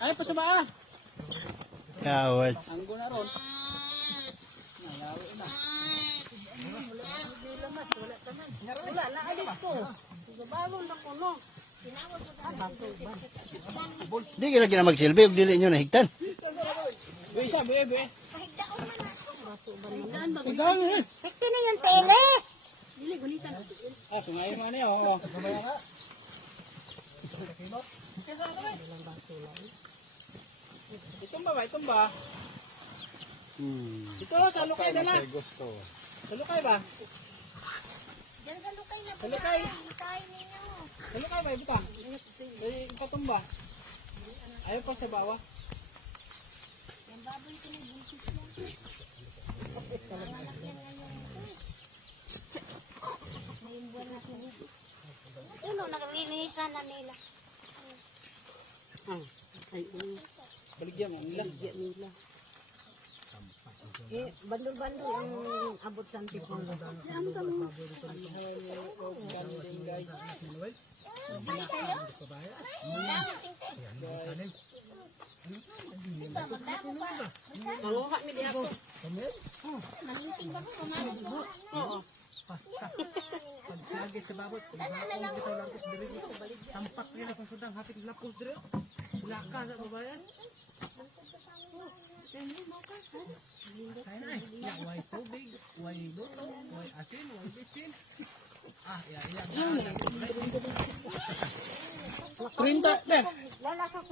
Ay, pa sa baa. Kawat. Ang guna ron. Wala na alit ko. Gabalon na ko no. Di ka lagi na magsilbi, huwag dili nyo nahigtan. Bisa, bebe. Ikaw eh. Ito na yung tele. Ah, sumayin mo na yun. Oo. Itumba ba? Itumba? Ito, sa lukay na na. Sa lukay ba? Diyan sa lukay na Sa lukay. Isahin ninyo. Sa lukay ba? Ito. Ipatumba. Ayaw pa sa bawa. Yung baboy kinibuntis mo. Nanganak yan ngayon. Ngayong buwan na kinibuntis. Yun o, nakalinisan na nila. Baligyan mo nila. Bandol-bandol ang abot sa antipon. Manguha mi di ako. Malinting ba ko? Oo. Pagsagit sa babot. Sampak nila sa sudang hapit lapos dire. Laka sa babayan. Kaya na eh. Way tubig, way luto, way asin, way bisin. Ah, iya. Printer, deh. Lalaka ko.